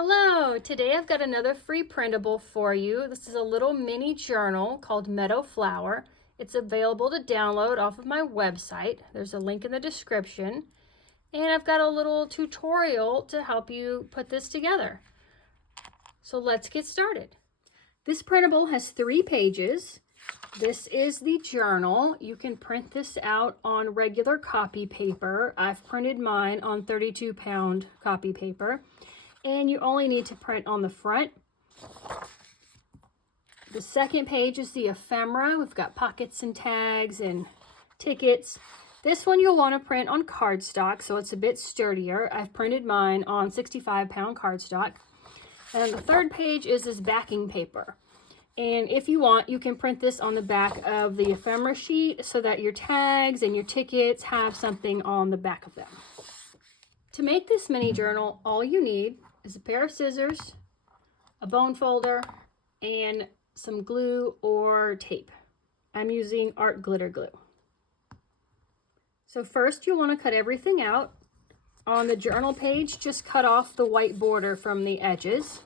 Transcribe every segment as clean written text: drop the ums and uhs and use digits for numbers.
Hello, today I've got another free printable for you. This is a little mini journal called Meadow Flower. It's available to download off of my website. There's a link in the description. And I've got a little tutorial to help you put this together. So let's get started. This printable has 3 pages. This is the journal. You can print this out on regular copy paper. I've printed mine on 32-pound copy paper. And you only need to print on the front. The second page is the ephemera. We've got pockets and tags and tickets. This one you'll want to print on cardstock, so it's a bit sturdier. I've printed mine on 65-pound cardstock. And the third page is this backing paper. And if you want, you can print this on the back of the ephemera sheet so that your tags and your tickets have something on the back of them. To make this mini journal, all you need is a pair of scissors, a bone folder, and some glue or tape. I'm using art glitter glue. So first you'll want to cut everything out. On the journal page, just cut off the white border from the edges.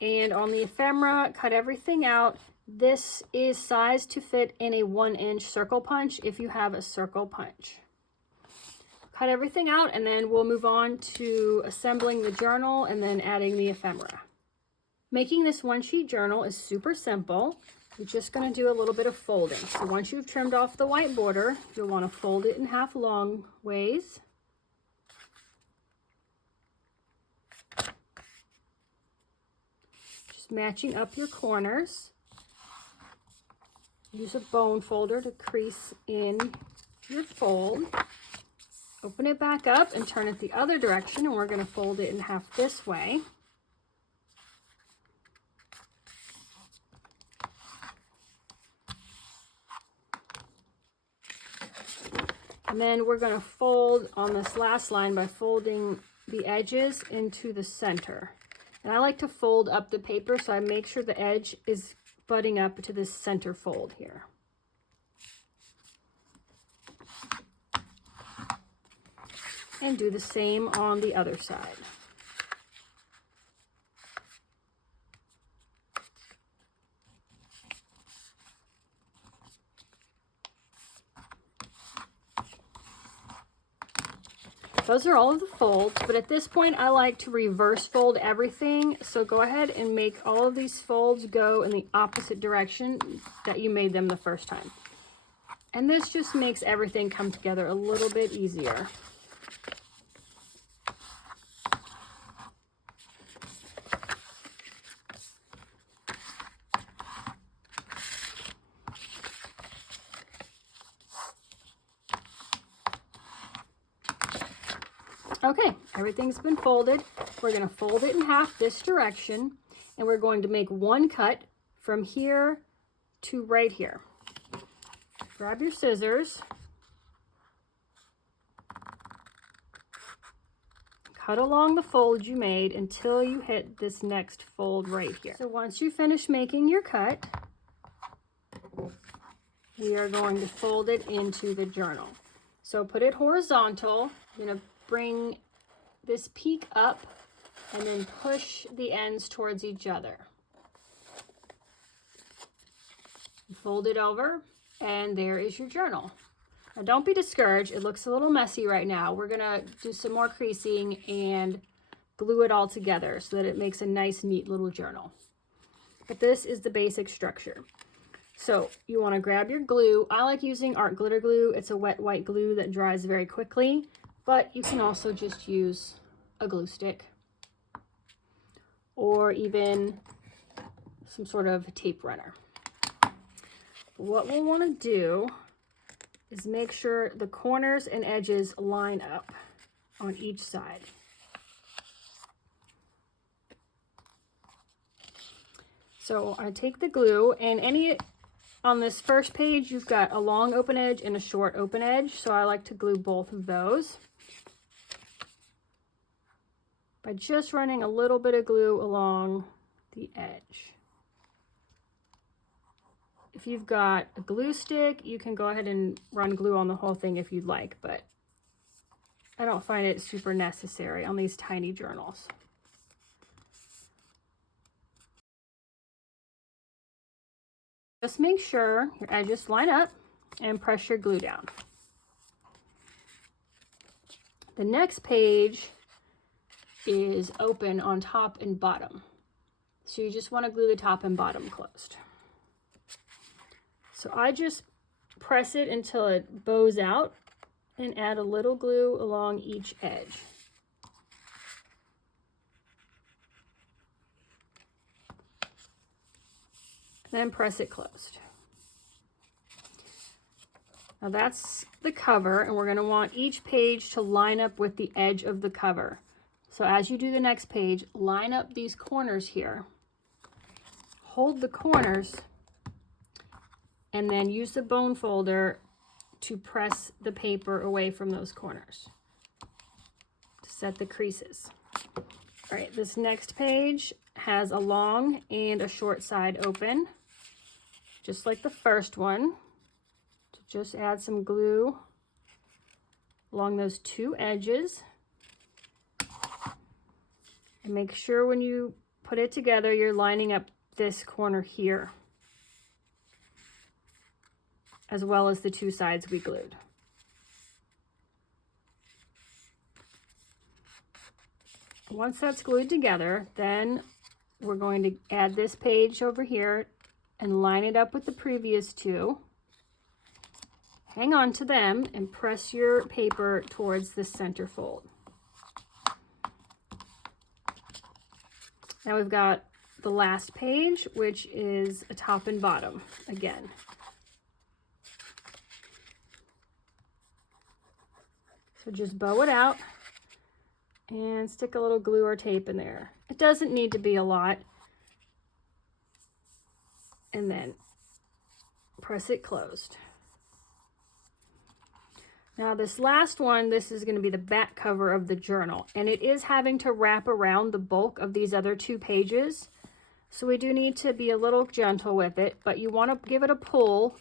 And on the ephemera, cut everything out. This is sized to fit in a 1-inch circle punch if you have a circle punch. Cut everything out, and then we'll move on to assembling the journal and then adding the ephemera. Making this one-sheet journal is super simple. You're just going to do a little bit of folding. So once you've trimmed off the white border, you'll want to fold it in half long ways. Just matching up your corners. Use a bone folder to crease in your fold. Open it back up and turn it the other direction, and we're going to fold it in half this way. And then we're going to fold on this last line by folding the edges into the center. And I like to fold up the paper so I make sure the edge is butting up to this center fold here. And do the same on the other side. Those are all of the folds, but at this point I like to reverse fold everything. So go ahead and make all of these folds go in the opposite direction that you made them the first time. And this just makes everything come together a little bit easier. Okay, everything's been folded. We're going to fold it in half this direction, and we're going to make one cut from here to right here. Grab your scissors. Cut along the fold you made until you hit this next fold right here. So once you finish making your cut, we are going to fold it into the journal. So put it horizontal. You're going to bring this peak up and then push the ends towards each other. Fold it over, and there is your journal. Now don't be discouraged. It looks a little messy right now. We're gonna do some more creasing and glue it all together so that it makes a nice, neat little journal. But this is the basic structure. So you want to grab your glue. I like using art glitter glue. It's a wet white glue that dries very quickly, but you can also just use a glue stick or even some sort of tape runner. What we'll want to do is make sure the corners and edges line up on each side. So I take the glue, and on this first page you've got a long open edge and a short open edge, so I like to glue both of those by just running a little bit of glue along the edge. If you've got a glue stick, you can go ahead and run glue on the whole thing if you'd like, but I don't find it super necessary on these tiny journals. Just make sure your edges line up and press your glue down. The next page is open on top and bottom. So you just want to glue the top and bottom closed. So I just press it until it bows out and add a little glue along each edge. Then press it closed. Now that's the cover, and we're going to want each page to line up with the edge of the cover. So as you do the next page, line up these corners here. Hold the corners and then use the bone folder to press the paper away from those corners to set the creases. All right, this next page has a long and a short side open, just like the first one. So just add some glue along those two edges. And make sure when you put it together, you're lining up this corner here, as well as the two sides we glued. Once that's glued together, then we're going to add this page over here and line it up with the previous two. Hang on to them and press your paper towards the center fold. Now we've got the last page, which is a top and bottom again. So just bow it out and stick a little glue or tape in there. It doesn't need to be a lot. And then press it closed. Now this last one, this is going to be the back cover of the journal, and it is having to wrap around the bulk of these other two pages. So we do need to be a little gentle with it, but you want to give it a pull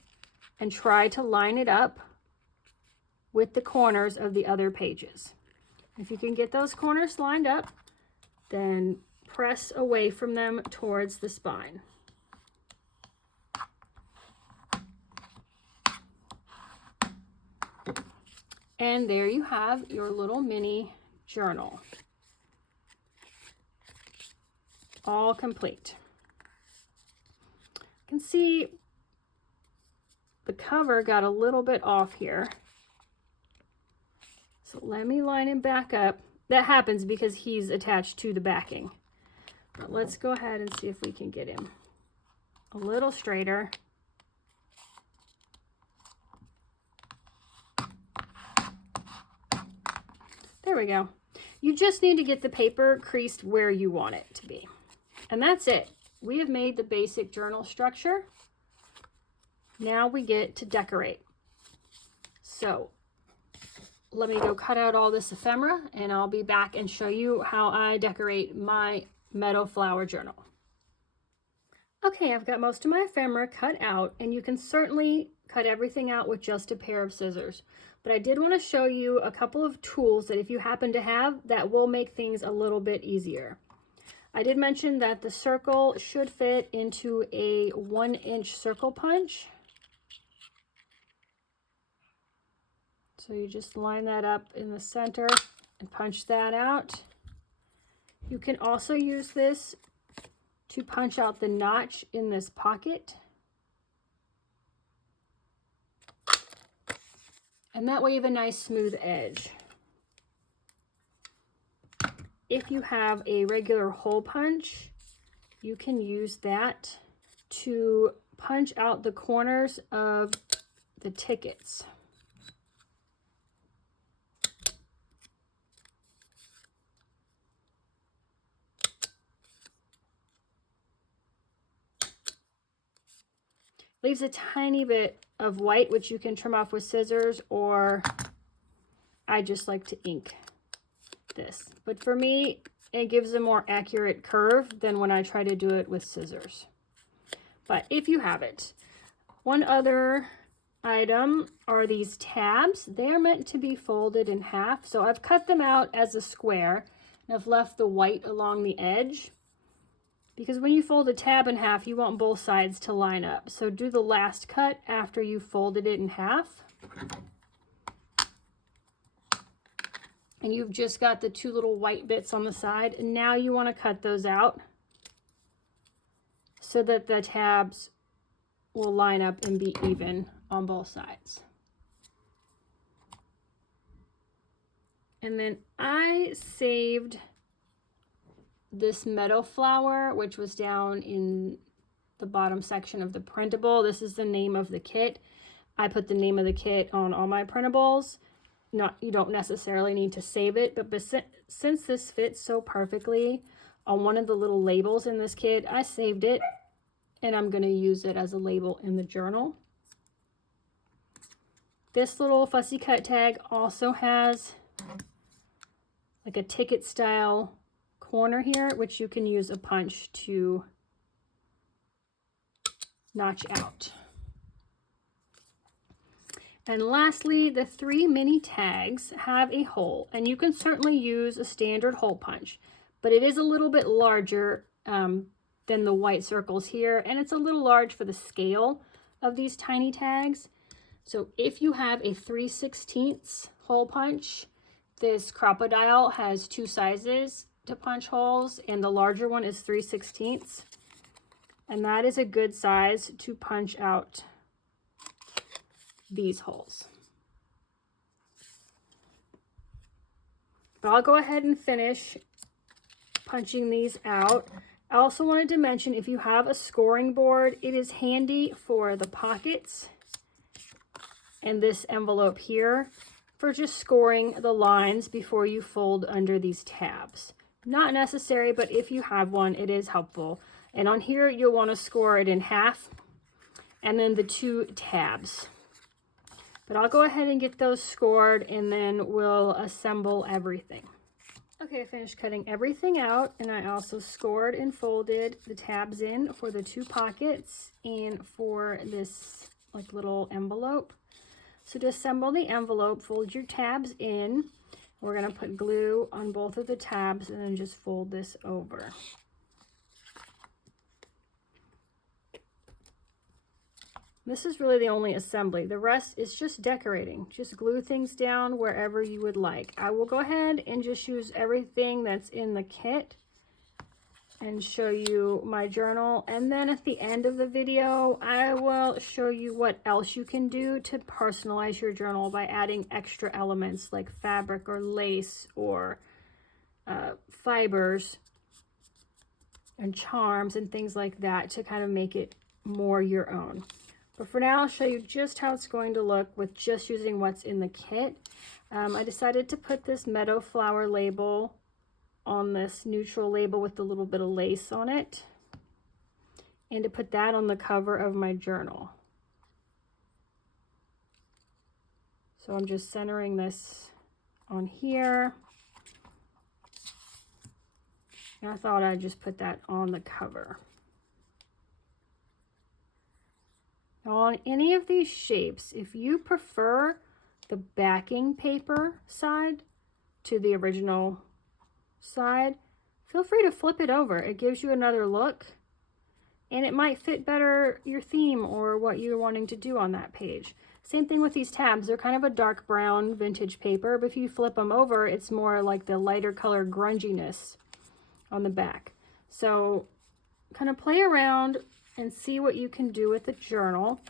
and try to line it up with the corners of the other pages. If you can get those corners lined up, then press away from them towards the spine. And there you have your little mini journal, all complete. You can see the cover got a little bit off here. So let me line him back up. That happens because he's attached to the backing. But let's go ahead and see if we can get him a little straighter. There we go. You just need to get the paper creased where you want it to be. And that's it. We have made the basic journal structure. Now we get to decorate. So let me go cut out all this ephemera and I'll be back and show you how I decorate my Meadow flower journal. Okay, I've got most of my ephemera cut out, and you can certainly cut everything out with just a pair of scissors. But I did want to show you a couple of tools that if you happen to have, that will make things a little bit easier. I did mention that the circle should fit into a 1-inch circle punch. So you just line that up in the center and punch that out. You can also use this to punch out the notch in this pocket. And that way you have a nice smooth edge. If you have a regular hole punch, you can use that to punch out the corners of the tickets. Leaves a tiny bit of white, which you can trim off with scissors, or I just like to ink this. But for me, it gives a more accurate curve than when I try to do it with scissors. But if you have it. One other item are these tabs. They're meant to be folded in half. So I've cut them out as a square and I've left the white along the edge. because when you fold a tab in half, you want both sides to line up. So do the last cut after you folded it in half. And you've just got the two little white bits on the side. And now you want to cut those out so that the tabs will line up and be even on both sides. And then I saved this Meadow flower, which was down in the bottom section of the Printable. This is the name of the kit. I put the name of the kit on all my printables. You don't necessarily need to save it, but since this fits so perfectly on one of the little labels in this kit, I saved it, and I'm going to use it as a label in the journal. This little fussy cut tag also has like a ticket style corner here, which you can use a punch to notch out. And lastly, the 3 mini tags have a hole, and you can certainly use a standard hole punch, but it is a little bit larger than the white circles here, and it's a little large for the scale of these tiny tags. So if you have a 3/16 hole punch, this Crocodile has 2 sizes to punch holes, and the larger one is 3/16, and that is a good size to punch out these holes. But I'll go ahead and finish punching these out. I also wanted to mention, if you have a scoring board, it is handy for the pockets and this envelope here for just scoring the lines before you fold under these tabs. Not necessary, but if you have one, it is helpful. And on here, you'll want to score it in half and then the 2 tabs. But I'll go ahead and get those scored, and then we'll assemble everything. Okay, I finished cutting everything out, and I also scored and folded the tabs in for the 2 pockets and for this like little envelope. So to assemble the envelope, fold your tabs in. We're going to put glue on both of the tabs and then just fold this over. This is really the only assembly. The rest is just decorating. Just glue things down wherever you would like. I will go ahead and just use everything that's in the kit and show you my journal. And then at the end of the video, I will show you what else you can do to personalize your journal by adding extra elements like fabric or lace or fibers and charms and things like that to kind of make it more your own. But for now, I'll show you just how it's going to look with just using what's in the kit. I decided to put this Meadow flower label on this neutral label with a little bit of lace on it, and to put that on the cover of my journal. So I'm just centering this on here. And I thought I'd just put that on the cover. Now on any of these shapes, if you prefer the backing paper side to the original side, feel free to flip it over. It gives you another look, and it might fit better your theme or what you're wanting to do on that page. Same thing with these tabs. They're kind of a dark brown vintage paper, but if you flip them over, it's more like the lighter color grunginess on the back. So kind of play around and see what you can do with the journal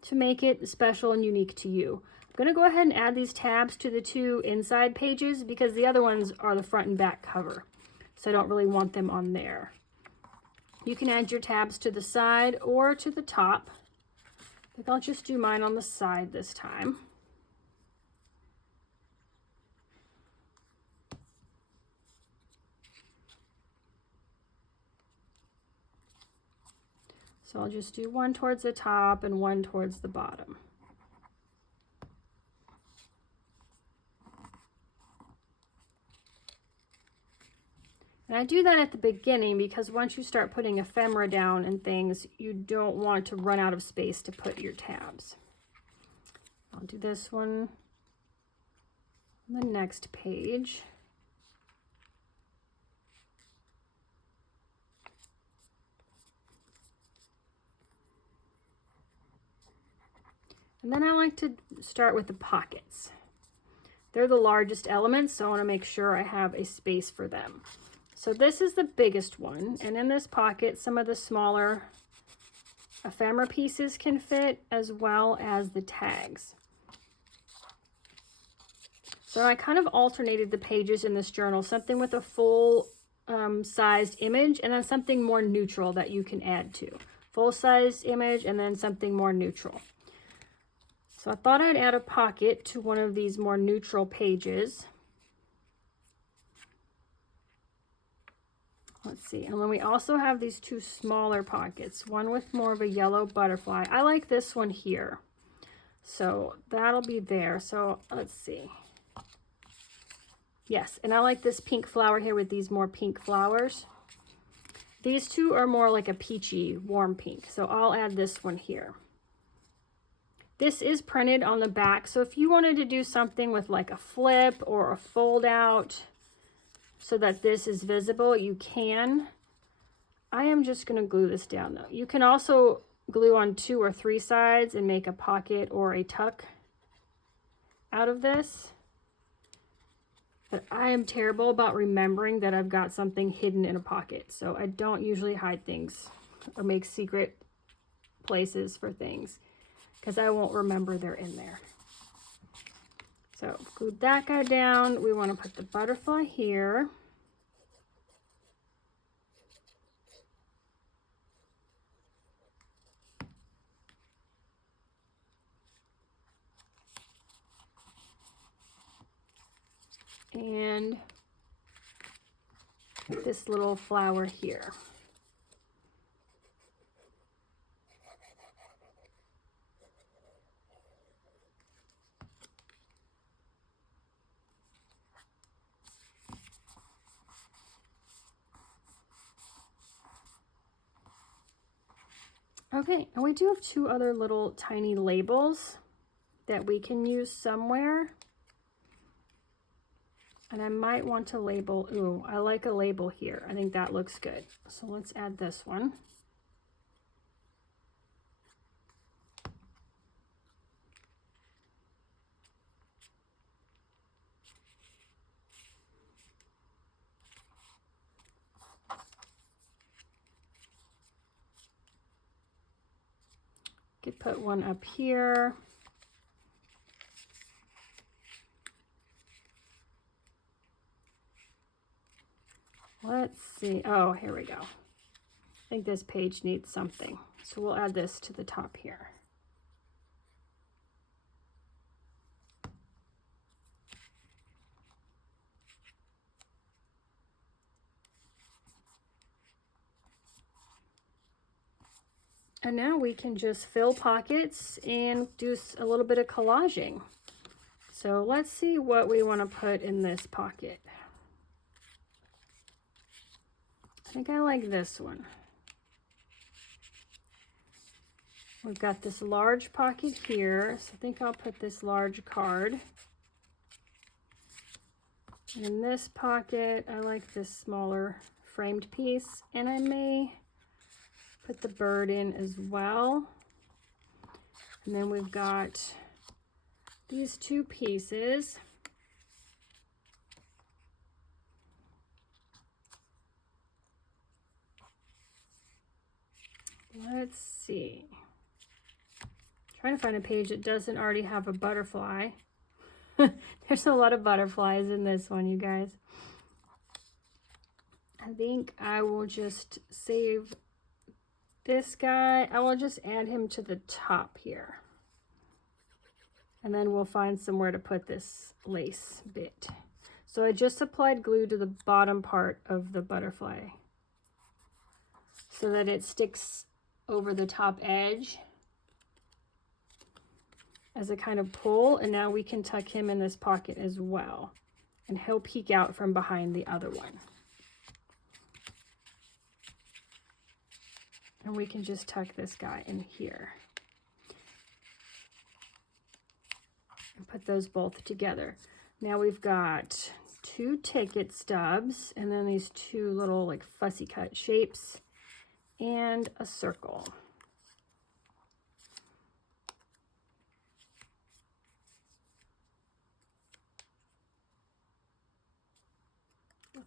to make it special and unique to you. I'm going to go ahead and add these tabs to the 2 inside pages because the other ones are the front and back cover, so I don't really want them on there. You can add your tabs to the side or to the top. I think I'll just do mine on the side this time. So I'll just do one towards the top and one towards the bottom. And I do that at the beginning because once you start putting ephemera down and things, you don't want to run out of space to put your tabs. I'll do this one on the next page. And then I like to start with the pockets. They're the largest elements, so I want to make sure I have a space for them. So this is the biggest one, and in this pocket, some of the smaller ephemera pieces can fit, as well as the tags. So I kind of alternated the pages in this journal, something with a full sized image, and then something more neutral that you can add to. Full-sized image, and then something more neutral. So I thought I'd add a pocket to one of these more neutral pages. Let's see, and then we also have these two smaller pockets, one with more of a yellow butterfly. I like this one here, so that'll be there. So let's see. Yes, and I like this pink flower here with these more pink flowers. These two are more like a peachy, warm pink, so I'll add this one here. This is printed on the back, so if you wanted to do something with like a flip or a fold out so that this is visible, you can. I am just going to glue this down though. You can also glue on 2 or 3 sides and make a pocket or a tuck out of this. But I am terrible about remembering that I've got something hidden in a pocket, so I don't usually hide things or make secret places for things, because I won't remember they're in there. So glue that guy down. We want to put the butterfly here. And this little flower here. Okay, and we do have 2 other little tiny labels that we can use somewhere. And I might want to label, ooh, I like a label here. I think that looks good. So let's add this one. Could put one up here. Let's see. Oh, here we go. I think this page needs something. So we'll add this to the top here. And now we can just fill pockets and do a little bit of collaging. So let's see what we want to put in this pocket. I think I like this one. We've got this large pocket here, so I think I'll put this large card. In this pocket, I like this smaller framed piece, and I may put the bird in as well. And then we've got these 2 pieces. Let's see. Trying to find a page that doesn't already have a butterfly. There's a lot of butterflies in this one, you guys. I think I will just save this guy. I will just add him to the top here. And then we'll find somewhere to put this lace bit. So I just applied glue to the bottom part of the butterfly so that it sticks over the top edge as a kind of pull, and now we can tuck him in this pocket as well, and he'll peek out from behind the other one. And we can just tuck this guy in here and put those both together. Now we've got 2 ticket stubs, and then these 2 little like fussy cut shapes, and a circle.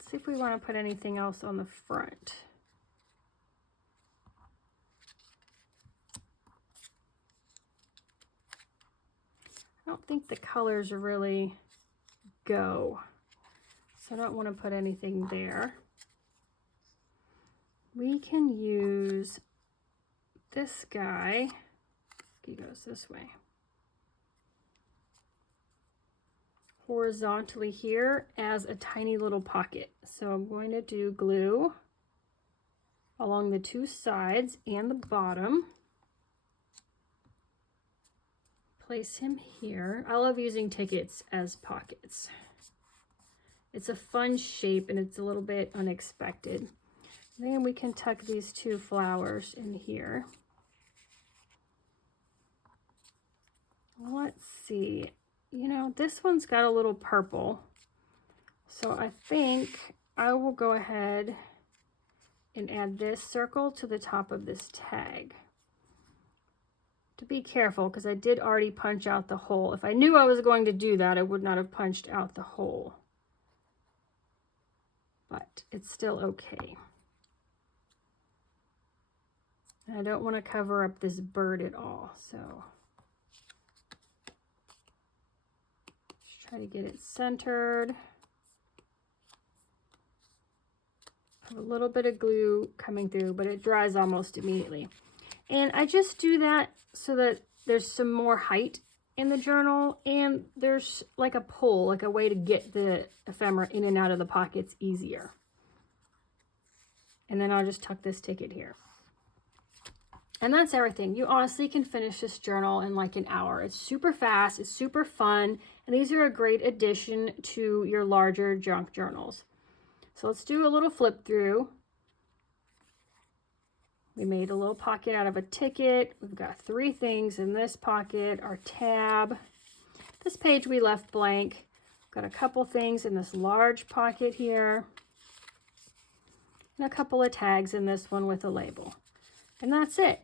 Let's see if we want to put anything else on the front. I don't think the colors really go, so I don't want to put anything there. We can use this guy. He goes this way. Horizontally here as a tiny little pocket. So I'm going to do glue along the two sides and the bottom. Place him here. I love using tickets as pockets. It's a fun shape and it's a little bit unexpected. Then we can tuck these two flowers in here. Let's see. You know, this one's got a little purple. So I think I will go ahead and add this circle to the top of this tag. To be careful, because I did already punch out the hole. If I knew I was going to do that, I would not have punched out the hole. But it's still okay. And I don't want to cover up this bird at all, so just try to get it centered. I have a little bit of glue coming through, but it dries almost immediately. And I just do that so that there's some more height in the journal, and there's like a pull, like a way to get the ephemera in and out of the pockets easier. And then I'll just tuck this ticket here. And that's everything. You honestly can finish this journal in like an hour. It's super fast, it's super fun, and these are a great addition to your larger junk journals. So let's do a little flip through. We made a little pocket out of a ticket. We've got 3 things in this pocket, our tab. This page we left blank. Got a couple things in this large pocket here. And a couple of tags in this one with a label. And that's it.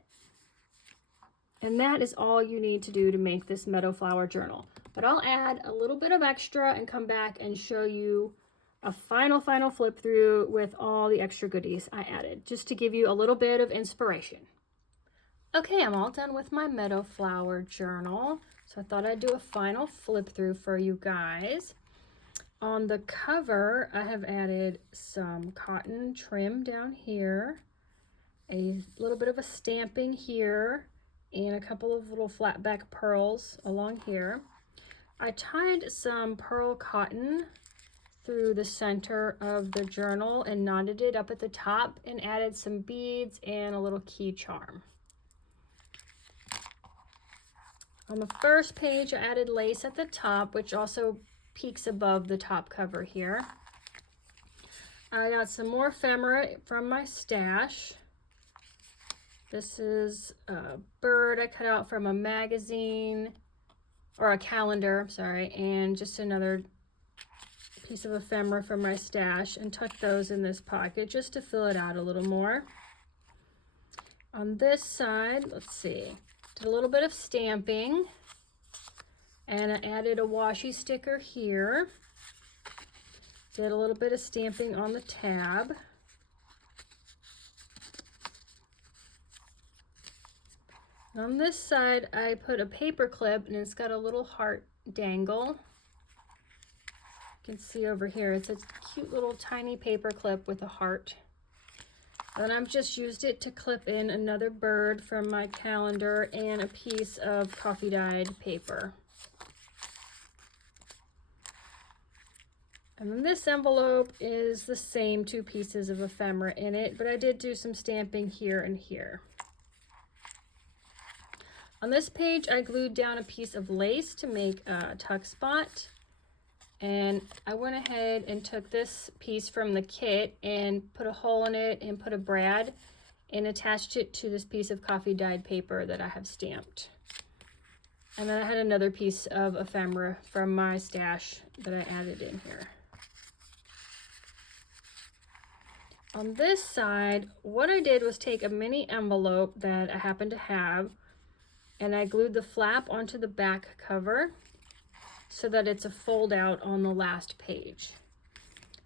And that is all you need to do to make this Meadow Flower journal. But I'll add a little bit of extra and come back and show you a final flip through with all the extra goodies I added, just to give you a little bit of inspiration. Okay, I'm all done with my Meadow Flower journal. So I thought I'd do a final flip through for you guys. On the cover, I have added some cotton trim down here, a little bit of a stamping here, and a couple of little flat back pearls along here. I tied some pearl cotton through the center of the journal and knotted it up at the top and added some beads and a little key charm. On the first page, I added lace at the top, which also peeks above the top cover here. I got some more ephemera from my stash. This is a bird I cut out from a magazine, or a calendar, sorry, and just another piece of ephemera from my stash, and tuck those in this pocket just to fill it out a little more. On this side, let's see, did a little bit of stamping, and I added a washi sticker here. Did a little bit of stamping on the tab. And on this side, I put a paper clip, and it's got a little heart dangle. You can see over here, it's a cute little tiny paper clip with a heart. And I've just used it to clip in another bird from my calendar and a piece of coffee dyed paper. And then this envelope is the same 2 pieces of ephemera in it, but I did do some stamping here and here. On this page, I glued down a piece of lace to make a tuck spot. And I went ahead and took this piece from the kit and put a hole in it and put a brad and attached it to this piece of coffee dyed paper that I have stamped. And then I had another piece of ephemera from my stash that I added in here. On this side, what I did was take a mini envelope that I happened to have, and I glued the flap onto the back cover so that it's a fold out on the last page.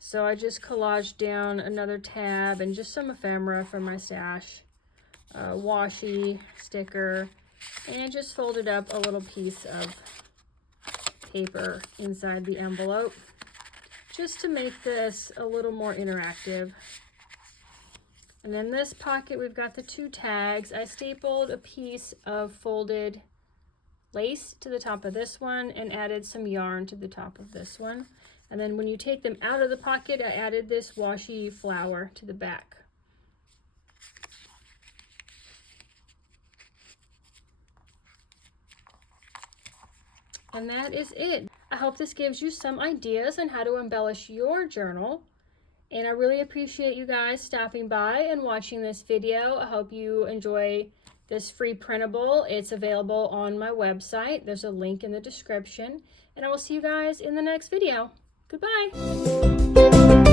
So I just collaged down another tab and just some ephemera from my stash, washi, sticker, and just folded up a little piece of paper inside the envelope just to make this a little more interactive. And in this pocket, we've got the 2 tags. I stapled a piece of folded lace to the top of this one and added some yarn to the top of this one. And then when you take them out of the pocket, I added this washi flower to the back. And that is it. I hope this gives you some ideas on how to embellish your journal. And I really appreciate you guys stopping by and watching this video. I hope you enjoy this free printable. It's available on my website. There's a link in the description. And I will see you guys in the next video. Goodbye.